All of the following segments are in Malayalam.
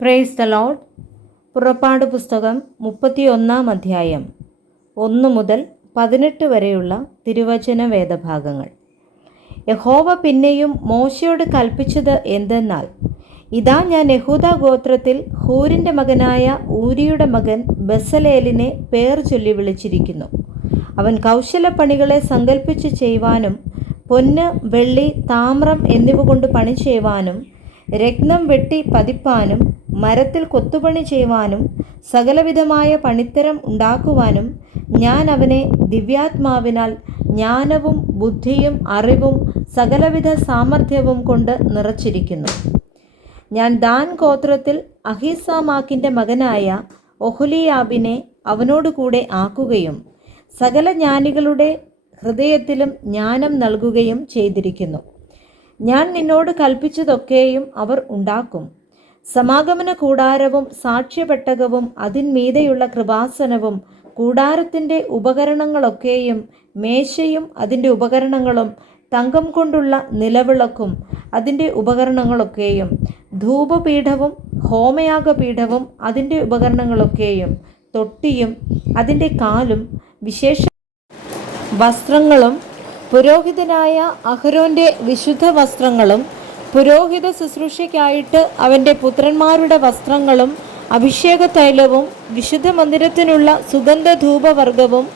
Praise the Lord. പുറപ്പാട് പുസ്തകം 31 അധ്യായം 1 മുതൽ 18 വരെയുള്ള തിരുവചന വേദഭാഗങ്ങൾ. യഹോവ പിന്നെയും മോശയോട് കൽപ്പിച്ചത് എന്തെന്നാൽ, ഇതാ ഞാൻ യഹൂദ ഗോത്രത്തിൽ ഹൂരിൻ്റെ മകനായ ഊരിയുടെ മകൻ ബസലേലിനെ പേർ ചൊല്ലി വിളിച്ചിരിക്കുന്നു. അവൻ കൗശലപ്പണികളെ സങ്കൽപ്പിച്ച് ചെയ്യുവാനും പൊന്ന്, വെള്ളി, താമ്രം എന്നിവ കൊണ്ട് പണി ചെയ്യുവാനും രത്നം വെട്ടി പതിപ്പാനും മരത്തിൽ കൊത്തുപണി ചെയ്യുവാനും സകലവിധമായ പണിത്തരം ഉണ്ടാക്കുവാനും ഞാൻ അവനെ ദിവ്യാത്മാവിനാൽ ജ്ഞാനവും ബുദ്ധിയും അറിവും സകലവിധ സാമർഥ്യവും കൊണ്ട് നിറച്ചിരിക്കുന്നു. ഞാൻ ദാൻ ഗോത്രത്തിൽ അഹീസാമാക്കിൻ്റെ മകനായ ഒഹൊലിയാബിനെ അവനോടുകൂടെ ആക്കുകയും സകല ജ്ഞാനികളുടെ ഹൃദയത്തിലും ജ്ഞാനം നൽകുകയും ചെയ്തിരിക്കുന്നു. ഞാൻ നിന്നോട് കൽപ്പിച്ചതൊക്കെയും അവർ ഉണ്ടാക്കും. സമാഗമന കൂടാരവും സാക്ഷ്യപെട്ടകവും അതിന്മീതെയുള്ള കൃപാസനവും കൂടാരത്തിൻ്റെ ഉപകരണങ്ങളൊക്കെയും മേശയും അതിൻ്റെ ഉപകരണങ്ങളും തങ്കം കൊണ്ടുള്ള നിലവിളക്കും അതിൻ്റെ ഉപകരണങ്ങളൊക്കെയും ധൂപപീഠവും ഹോമയാഗപീഠവും അതിൻ്റെ ഉപകരണങ്ങളൊക്കെയും തൊട്ടിയും അതിൻ്റെ കാലും വിശേഷ വസ്ത്രങ്ങളും പുരോഹിതനായ അഹരോൻ്റെ വിശുദ്ധ വസ്ത്രങ്ങളും പുരോഹിത ശുശ്രൂഷയ്ക്കായിട്ട് അവൻ്റെ പുത്രന്മാരുടെ വസ്ത്രങ്ങളും അഭിഷേക തൈലവും വിശുദ്ധ മന്ദിരത്തിനുള്ള സുഗന്ധധൂപവർഗവും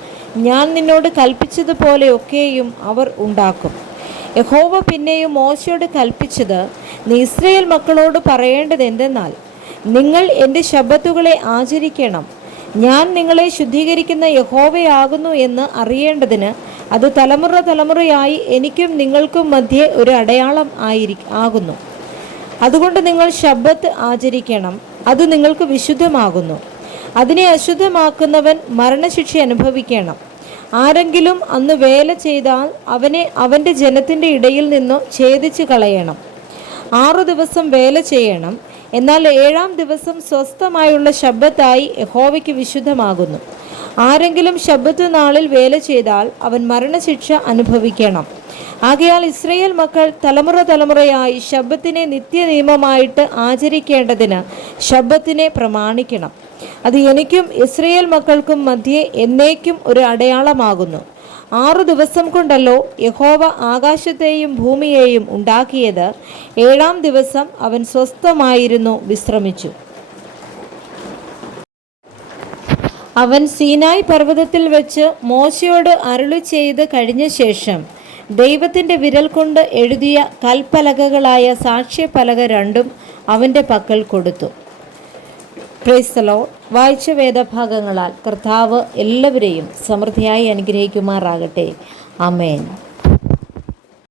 ഞാൻ നിന്നോട് കൽപ്പിച്ചതുപോലെയൊക്കെയും അവർ ഉണ്ടാക്കും. യഹോവ പിന്നെയും മോശയോട് കൽപ്പിച്ചത്, നീ ഇസ്രായേൽ മക്കളോട് പറയേണ്ടത് എന്തെന്നാൽ, നിങ്ങൾ എൻ്റെ ശബ്ബത്തുകളെ ആചരിക്കണം. ഞാൻ നിങ്ങളെ ശുദ്ധീകരിക്കുന്ന യഹോവയാകുന്നു എന്ന് അറിയേണ്ടതിന് അത് തലമുറ തലമുറയായി എനിക്കും നിങ്ങൾക്കും മധ്യേ ഒരു അടയാളം ആകുന്നു. അതുകൊണ്ട് നിങ്ങൾ ശബ്ബത്ത് ആചരിക്കണം. അത് നിങ്ങൾക്ക് വിശുദ്ധമാകുന്നു. അതിനെ അശുദ്ധമാക്കുന്നവൻ മരണശിക്ഷ അനുഭവിക്കണം. ആരെങ്കിലും അന്ന് വേല ചെയ്താൽ അവനെ അവൻ്റെ ജനത്തിൻ്റെ ഇടയിൽ നിന്നു ഛേദിച്ച് കളയണം. 6 ദിവസം വേല ചെയ്യണം. എന്നാൽ 7-ാം ദിവസം സ്വസ്ഥമായുള്ള ശബ്ബത്തായി യഹോവയ്ക്ക് വിശുദ്ധമാകുന്നു. ആരെങ്കിലും ശബ്ബത്ത് നാളിൽ വേല ചെയ്താൽ അവൻ മരണശിക്ഷ അനുഭവിക്കണം. ആകയാൽ ഇസ്രായേൽ മക്കൾ തലമുറ തലമുറയായി ശബ്ബത്തിനെ നിത്യനിയമമായിട്ട് ആചരിക്കേണ്ടതിന് ശബ്ബത്തിനെ പ്രമാണിക്കണം. അത് എനിക്കും ഇസ്രായേൽ മക്കൾക്കും മധ്യേ എന്നേക്കും ഒരു അടയാളമാകുന്നു. 6 ദിവസം കൊണ്ടല്ലോ യഹോവ ആകാശത്തെയും ഭൂമിയെയും ഉണ്ടാക്കിയത്. 7-ാം ദിവസം അവൻ സ്വസ്ഥമായിരുന്നു, വിശ്രമിച്ചു. അവൻ സീനായ് പർവ്വതത്തിൽ വെച്ച് മോശയോട് അരുളി ചെയ്ത് കഴിഞ്ഞ ശേഷം ദൈവത്തിൻ്റെ വിരൽ കൊണ്ട് എഴുതിയ കൽപ്പലകകളായ സാക്ഷ്യപലക 2 അവൻ്റെ പക്കൽ കൊടുത്തു. Praise the Lord. വായിച്ച വേദഭാഗങ്ങളാൽ കർത്താവ് എല്ലാവരെയും സമൃദ്ധിയായി അനുഗ്രഹിക്കുമാറാകട്ടെ. ആമേൻ.